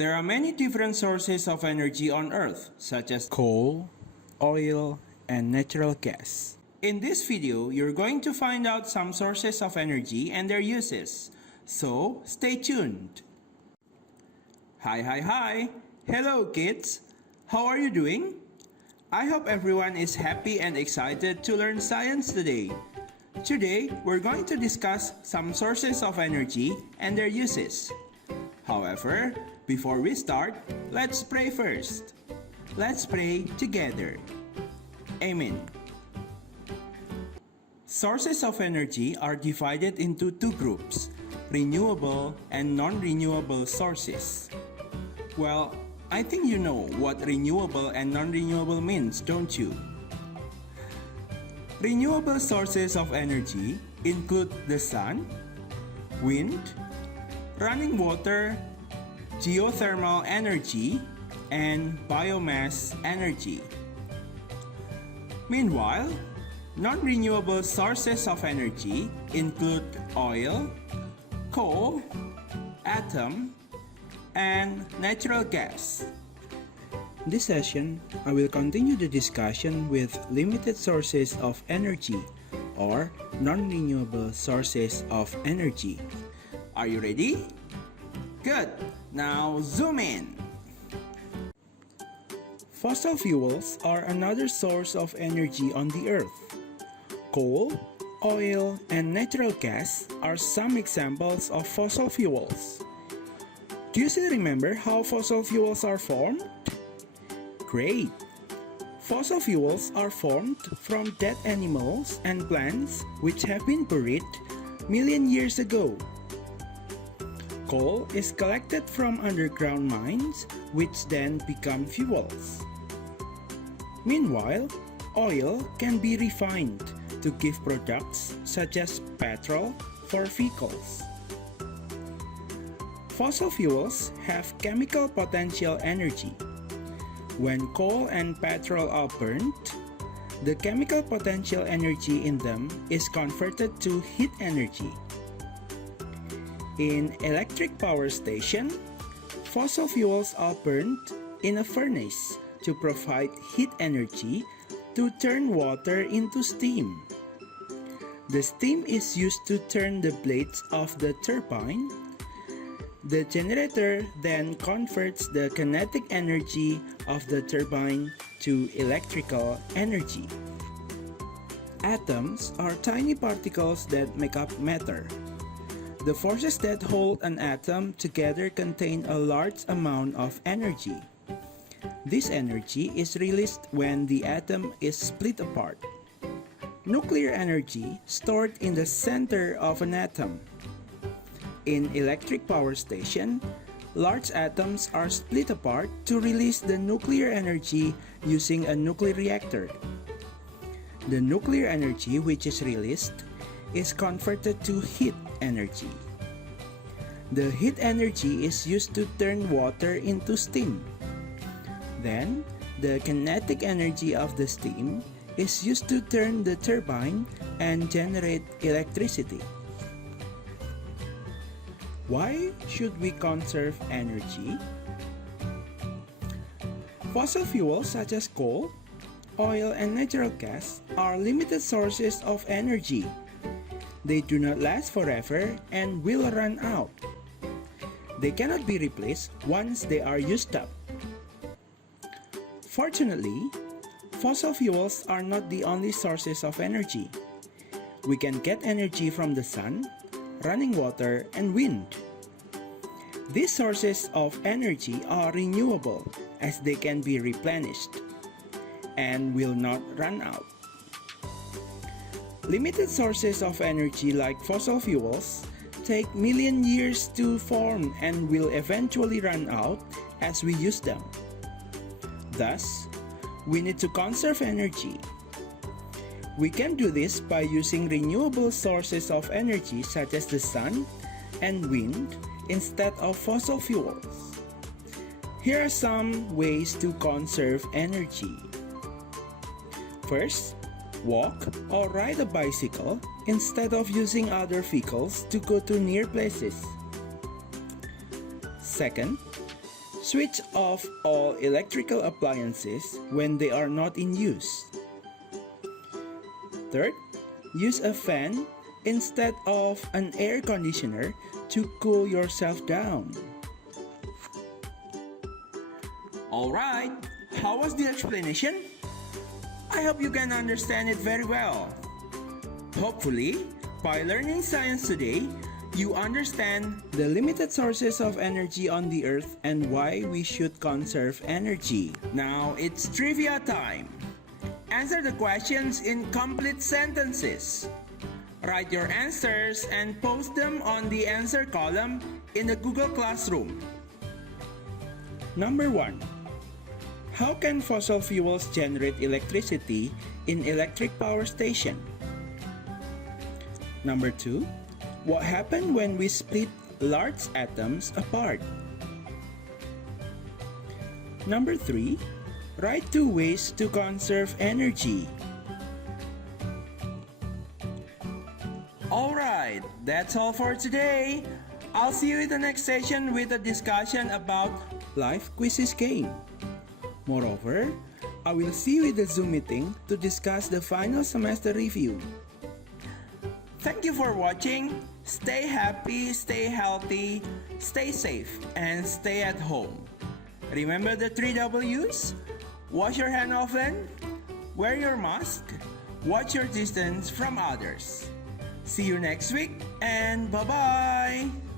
There are many different sources of energy on Earth, such as coal, oil, and natural gas. In this video, you're going to find out some sources of energy and their uses. So, stay tuned. Hi! Hello kids! How are you doing? I hope everyone is happy and excited to learn science today. Today, we're going to discuss some sources of energy and their uses. However, before we start, let's pray first. Let's pray together. Amen. Sources of energy are divided into two groups, renewable and non-renewable sources. Well, I think you know what renewable and non-renewable means, don't you? Renewable sources of energy include the sun, wind, running water, geothermal energy, and biomass energy. Meanwhile, non-renewable sources of energy include oil, coal, atom, and natural gas. This session, I will continue the discussion with limited sources of energy or non-renewable sources of energy. Are you ready? Good! Now zoom in! Fossil fuels are another source of energy on the Earth. Coal, oil, and natural gas are some examples of fossil fuels. Do you still remember how fossil fuels are formed? Great! Fossil fuels are formed from dead animals and plants which have been buried million years ago. Coal is collected from underground mines which then become fuels. Meanwhile, oil can be refined to give products such as petrol for vehicles. Fossil fuels have chemical potential energy. When coal and petrol are burnt, the chemical potential energy in them is converted to heat energy. In electric power station, fossil fuels are burnt in a furnace to provide heat energy to turn water into steam. The steam is used to turn the blades of the turbine. The generator then converts the kinetic energy of the turbine to electrical energy. Atoms are tiny particles that make up matter. The forces that hold an atom together contain a large amount of energy. This energy is released when the atom is split apart. Nuclear energy stored in the center of an atom. In electric power station, large atoms are split apart to release the nuclear energy using a nuclear reactor. The nuclear energy which is released is converted to heat energy. The heat energy is used to turn water into steam. Then, the kinetic energy of the steam is used to turn the turbine and generate electricity. Why should we conserve energy? Fossil fuels such as coal, oil, and natural gas are limited sources of energy. They do not last forever and will run out. They cannot be replaced once they are used up. Fortunately, fossil fuels are not the only sources of energy. We can get energy from the sun, running water, and wind. These sources of energy are renewable as they can be replenished and will not run out. Limited sources of energy like fossil fuels take million years to form and will eventually run out as we use them. Thus, we need to conserve energy. We can do this by using renewable sources of energy such as the sun and wind instead of fossil fuels. Here are some ways to conserve energy. First, walk or ride a bicycle instead of using other vehicles to go to near places. Second, Switch off all electrical appliances when they are not in use. Third, use a fan instead of an air conditioner to cool yourself down. Alright, how was the explanation? I hope you can understand it very well. Hopefully, by learning science today, you understand the limited sources of energy on the earth and why we should conserve energy. Now it's trivia time. Answer the questions in complete sentences. Write your answers and post them on the answer column in the Google Classroom. Number 1. How can fossil fuels generate electricity in electric power station? Number 2. What happens when we split large atoms apart? Number 3. Write 2 ways to conserve energy. Alright, that's all for today. I'll see you in the next session with a discussion about Life quizzes game. Moreover, I will see you in the Zoom meeting to discuss the final semester review. Thank you for watching. Stay happy, stay healthy, stay safe, and stay at home. Remember the 3 W's? Wash your hand often, wear your mask, watch your distance from others. See you next week, and bye-bye!